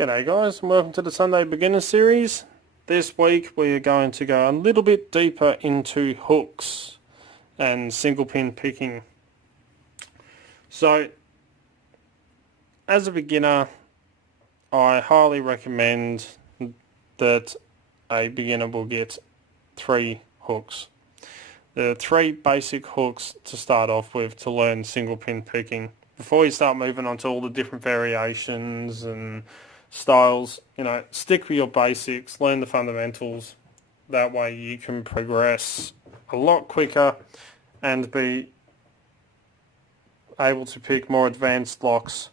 G'day guys, and welcome to the Sunday Beginner Series. This week we are going to go a little bit deeper into hooks and single pin picking. So, as a beginner, I highly recommend that a beginner will get 3 hooks. There are 3 basic hooks to start off with to learn single pin picking. Before you start moving on to all the different variations and styles, stick with your basics, learn the fundamentals. That way you can progress a lot quicker and be able to pick more advanced locks,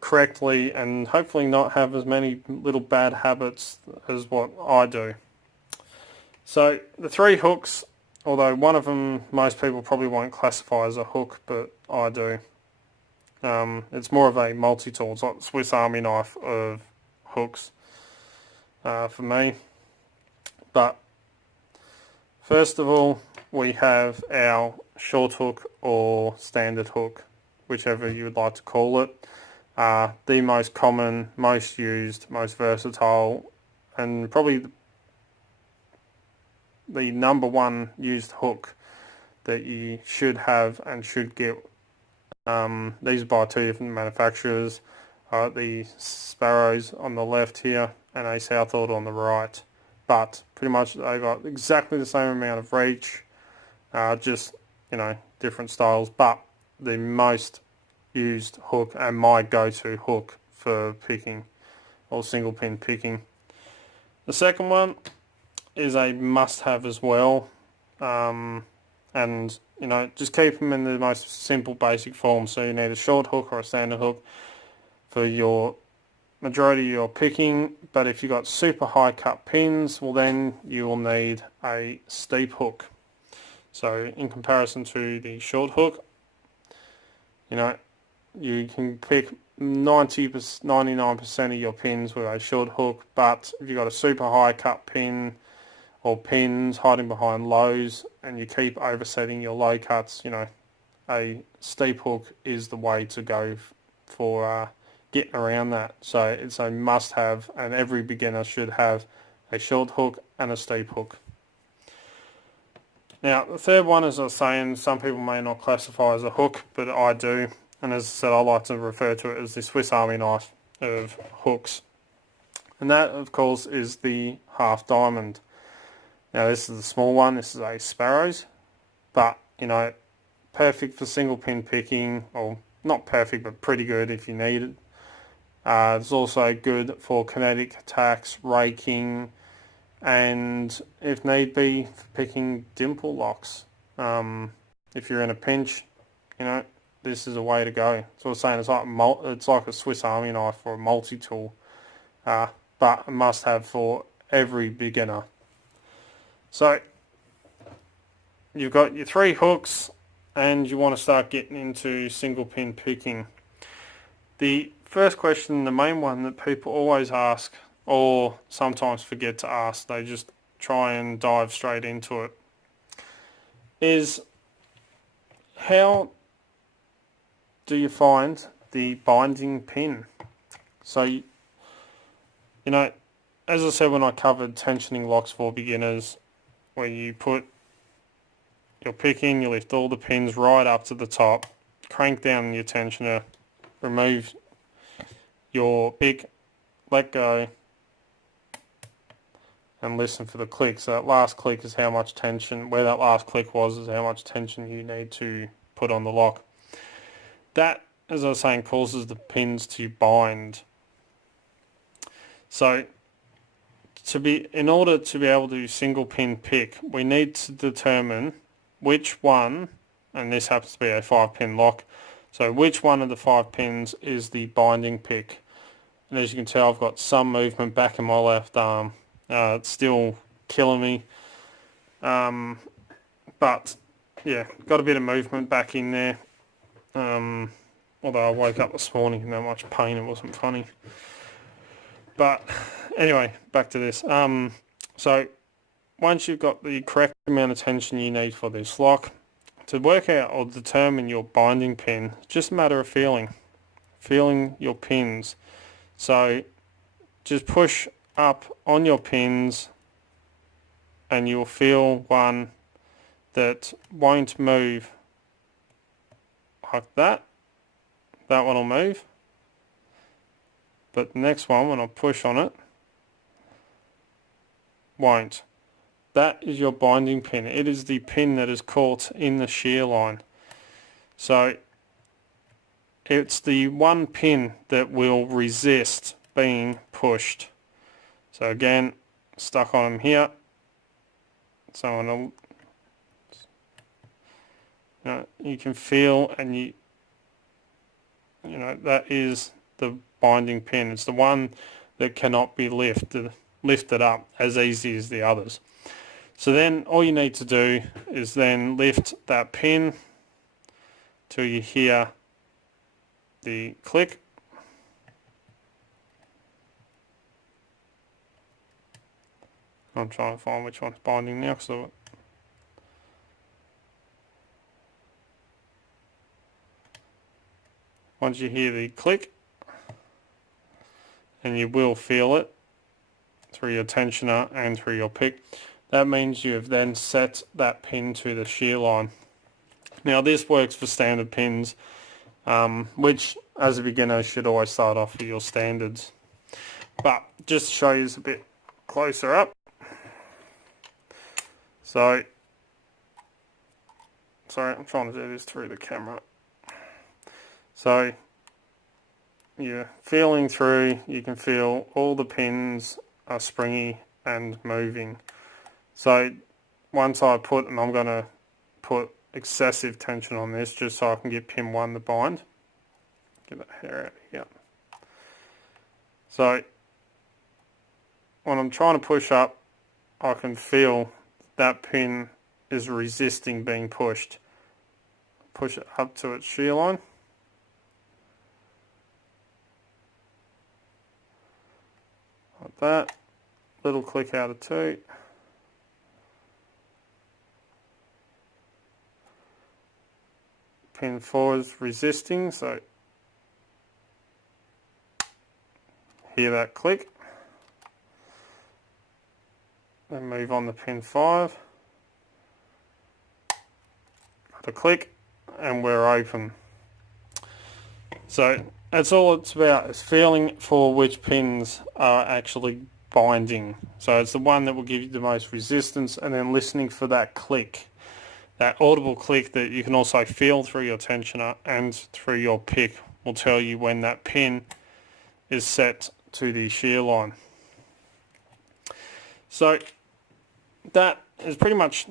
correctly, and hopefully not have as many little bad habits as what I do. So the 3 hooks, although one of them most people probably won't classify as a hook, but I do. It's more of a multi-tool. It's like the Swiss Army knife of hooks for me. But first of all, we have our short hook or standard hook, whichever you would like to call it. The most common, most used, most versatile, and probably the number one used hook that you should have and should get. These are by 2 different manufacturers, the Sparrows on the left here and a Southall on the right, but pretty much they got exactly the same amount of reach, just different styles, but the most used hook and my go-to hook for picking or single pin picking. The second one is a must-have as well, and just keep them in the most simple basic form. So you need a short hook or a standard hook for your majority of your picking, but if you've got super high cut pins, well then you will need a steep hook. So in comparison to the short hook, you can pick 99% of your pins with a short hook, but if you've got a super high cut pin or pins hiding behind lows and you keep oversetting your low cuts, a steep hook is the way to go for getting around that. So it's a must-have, and every beginner should have a short hook and a steep hook. Now the third one, as I was saying, some people may not classify as a hook, but I do, and as I said, I like to refer to it as the Swiss Army knife of hooks, and that of course is the half diamond. Now this is the small one, this is a Sparrows, but perfect for single pin picking, or not perfect but pretty good if you need it. It's also good for kinetic attacks, raking, and if need be for picking dimple locks. If you're in a pinch, this is a way to go. So I was saying it's like a Swiss Army knife or a multi-tool, but a must-have for every beginner. So you've got your 3 hooks and you want to start getting into single pin picking. The first question, the main one that people always ask or sometimes forget to ask, they just try and dive straight into it, is how do you find the binding pin? So, as I said when I covered tensioning locks for beginners, where you put your pick in, you lift all the pins right up to the top, crank down your tensioner, remove your pick, let go, and listen for the click. So that last click is how much tension, where that last click was is how much tension you need to put on the lock. That, as I was saying, causes the pins to bind. So in order to be able to single pin pick, we need to determine which one, and this happens to be a 5-pin lock, so which one of the 5 pins is the binding pick. And as you can tell, I've got some movement back in my left arm. It's still killing me, but yeah, got a bit of movement back in there. Although I woke up this morning in that much pain, it wasn't funny. But anyway, back to this. So once you've got the correct amount of tension you need for this lock, to work out or determine your binding pin, it's just a matter of feeling your pins. So just push up on your pins and you'll feel one that won't move like that. That one will move. But the next one, when I push on it, won't. That is your binding pin. It is the pin that is caught in the shear line. So it's the one pin that will resist being pushed. So again, stuck on them here. So you can feel, and you know that is the binding pin. It's the one that cannot be lifted up as easy as the others. So then all you need to do is then lift that pin till you hear the click. I'm trying to find which one's binding now, so once you hear the click, and you will feel it through your tensioner and through your pick, that means you have then set that pin to the shear line. Now this works for standard pins, which as a beginner should always start off with your standards. But just to show you this a bit closer up. So, sorry, I'm trying to do this through the camera. So, you're feeling through, you can feel all the pins are springy and moving. So, once I put, and I'm going to put excessive tension on this just so I can get pin 1 to bind. Get that hair out here. So, when I'm trying to push up, I can feel that pin is resisting being pushed. Push it up to its shear line. Like that. Little click out of 2. Pin 4 is resisting, so hear that click. Then move on to pin 5. The click, and we're open. So that's all it's about, is feeling for which pins are actually binding. So it's the one that will give you the most resistance, and then listening for that click, that audible click that you can also feel through your tensioner and through your pick will tell you when that pin is set to the shear line. So that is pretty much,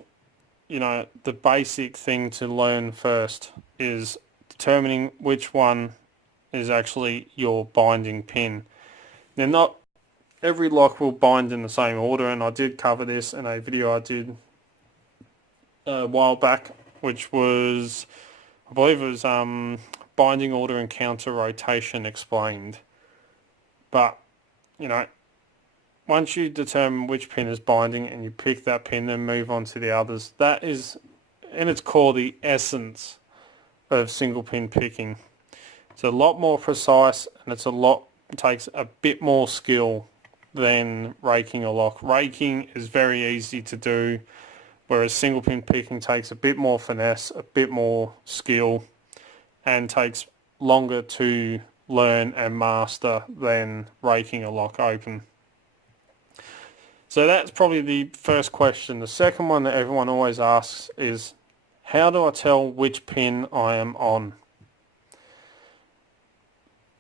the basic thing to learn first, is determining which one is actually your binding pin. Now, not every lock will bind in the same order, and I did cover this in a video I did a while back, which was, I believe it was binding order and counter rotation explained. But, once you determine which pin is binding and you pick that pin, then move on to the others. That is, in its core, the essence of single pin picking. It's a lot more precise, and it takes a bit more skill than raking a lock. Raking is very easy to do, whereas single pin picking takes a bit more finesse, a bit more skill, and takes longer to learn and master than raking a lock open. So that's probably the first question. The second one that everyone always asks is, how do I tell which pin I am on?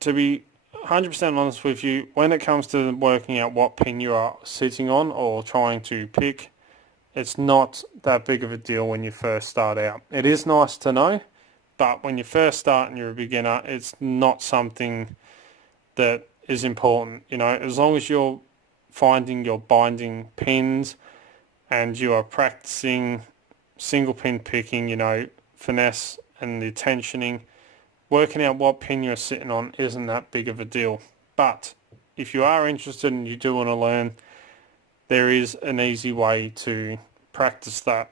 To be 100% honest with you, when it comes to working out what pin you are sitting on or trying to pick, it's not that big of a deal when you first start out. It is nice to know, but when you first start and you're a beginner, it's not something that is important. As long as you're finding your binding pins and you are practicing single pin picking, finesse and the tensioning, working out what pin you're sitting on isn't that big of a deal. But if you are interested and you do want to learn, there is an easy way to practice that,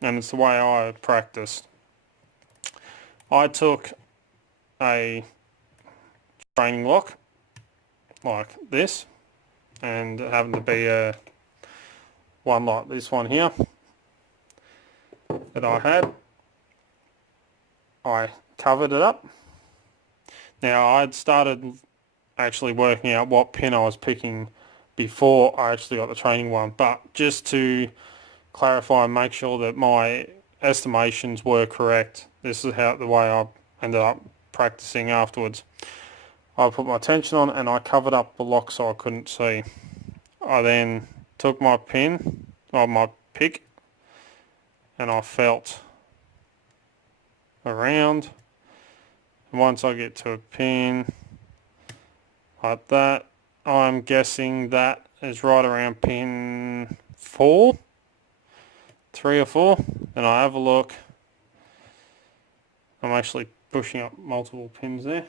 and it's the way I practiced. I took a training lock like this, and it happened to be a one like this one here that I had. I covered it up. Now I'd started actually working out what pin I was picking before I actually got the training one, but just to clarify and make sure that my estimations were correct, this is the way I ended up practicing afterwards. I put my tension on and I covered up the lock so I couldn't see. I then took my pin, or my pick, and I felt around. And once I get to a pin like that, I'm guessing that is right around pin 4, 3 or 4. Then I have a look. I'm actually pushing up multiple pins there.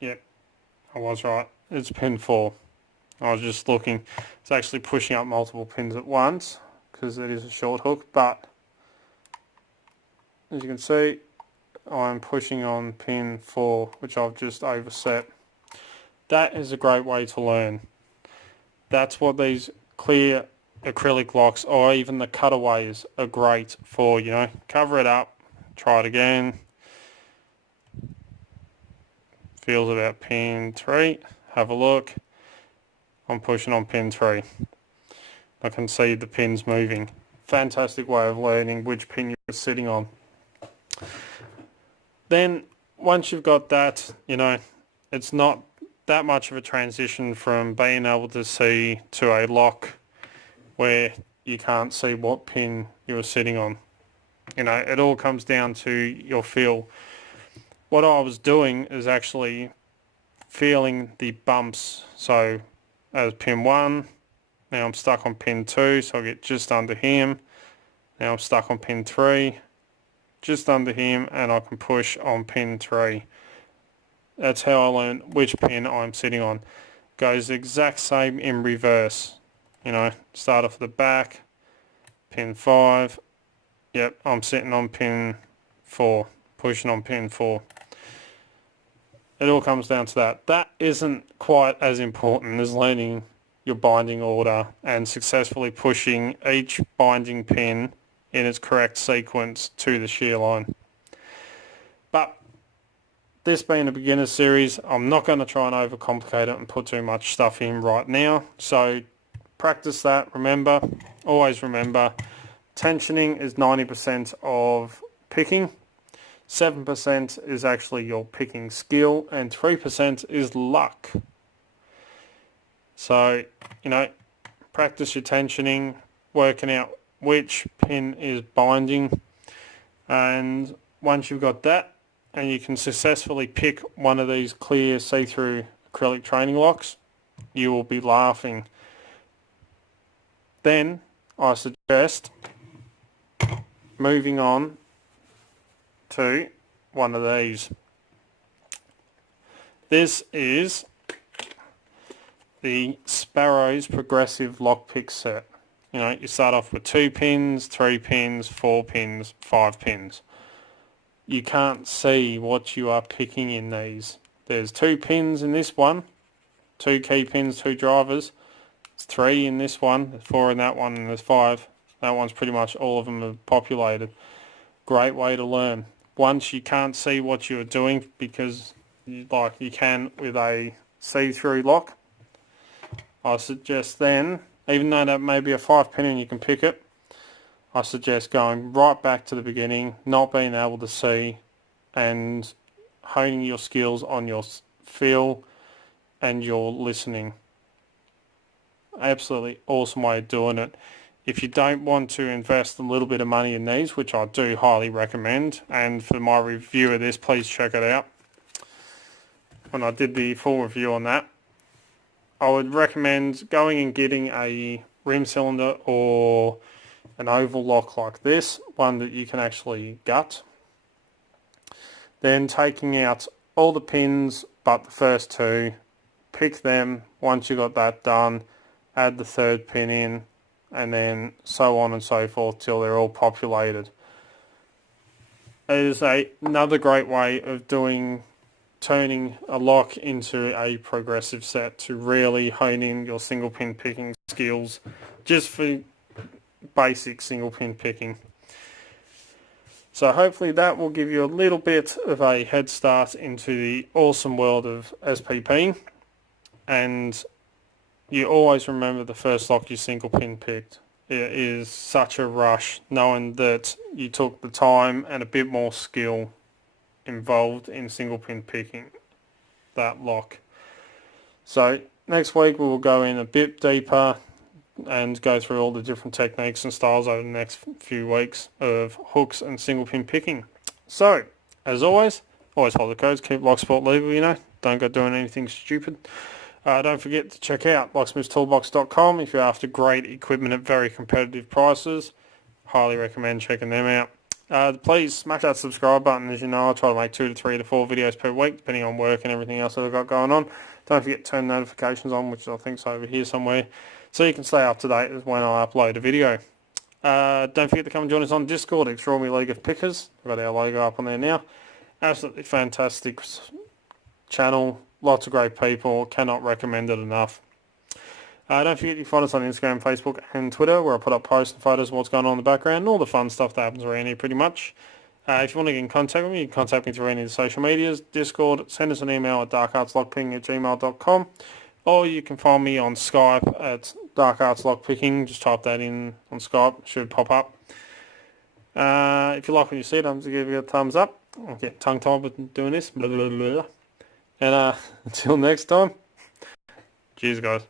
Yep, I was right. It's pin 4. I was just looking. It's actually pushing up multiple pins at once because it is a short hook, but as you can see, I'm pushing on pin 4, which I've just overset. That is a great way to learn. That's what these clear acrylic locks or even the cutaways are great for, you know. Cover it up, try it again. Feels about pin 3, have a look. I'm pushing on pin 3. I can see the pins moving. Fantastic way of learning which pin you're sitting on. Then once you've got that, you know, it's not that much of a transition from being able to see to a lock where you can't see what pin you're sitting on. You know, it all comes down to your feel. What I was doing is actually feeling the bumps. So as pin 1, now I'm stuck on pin 2, so I get just under him. Now I'm stuck on pin 3, just under him, and I can push on pin 3. That's how I learn which pin I'm sitting on. Goes the exact same in reverse. You know, start off at the back, pin 5. Yep, I'm sitting on pin 4, pushing on pin 4. It all comes down to that. That isn't quite as important as learning your binding order and successfully pushing each binding pin in its correct sequence to the shear line. But this being a beginner series, I'm not going to try and overcomplicate it and put too much stuff in right now. So practice that. Remember, always remember, tensioning is 90% of picking. 7% is actually your picking skill, and 3% is luck. So, you know, practice your tensioning, working out which pin is binding, and once you've got that, and you can successfully pick one of these clear see-through acrylic training locks, you will be laughing. Then I suggest moving on to one of these. This is the Sparrow's Progressive Lockpick set. You know, you start off with 2 pins, 3 pins, 4 pins, 5 pins. You can't see what you are picking in these. There's 2 pins in this one, 2 key pins, 2 drivers. There's 3 in this one, there's 4 in that one, and there's 5. That one's pretty much all of them are populated. Great way to learn. Once you can't see what you're doing because like you can with a see-through lock, I suggest then, even though that may be a 5 pin and you can pick it, I suggest going right back to the beginning, not being able to see, and honing your skills on your feel and your listening. Absolutely awesome way of doing it. If you don't want to invest a little bit of money in these, which I do highly recommend, and for my review of this, please check it out when I did the full review on that, I would recommend going and getting a rim cylinder or an oval lock like this, one that you can actually gut. Then taking out all the pins but the first 2, pick them. Once you've got that done, add the 3rd pin in, and then so on and so forth till they're all populated. It is another great way of doing turning a lock into a progressive set to really hone in your single pin picking skills, just for basic single pin picking. So hopefully that will give you a little bit of a head start into the awesome world of SPP, and you always remember the first lock you single pin picked. It is such a rush knowing that you took the time and a bit more skill involved in single pin picking that lock. So next week we will go in a bit deeper and go through all the different techniques and styles over the next few weeks of hooks and single pin picking. So, as always follow the codes, keep Locksport legal, don't go doing anything stupid. Don't forget to check out locksmithstoolbox.com if you're after great equipment at very competitive prices. Highly recommend checking them out. Please smash that subscribe button. As you know, I try to make 2 to 3 to 4 videos per week, depending on work and everything else that I've got going on. Don't forget to turn notifications on, which I think is over here somewhere, so you can stay up to date when I upload a video. Don't forget to come and join us on Discord, Extraordinary League of Pickers. We've got our logo up on there now. Absolutely fantastic channel, lots of great people, cannot recommend it enough. Don't forget you can find us on Instagram, Facebook and Twitter, where I put up posts and photos of what's going on in the background and all the fun stuff that happens around here pretty much. If you want to get in contact with me, you can contact me through any of the social medias, Discord, send us an email at darkartslockpicking@gmail.com, or you can find me on Skype at darkartslockpicking. Just type that in on Skype, it should pop up. If you like what you see, don't forget to give it a thumbs up. I'll get tongue-tied with doing this. Blah, blah, blah. And until next time, cheers guys.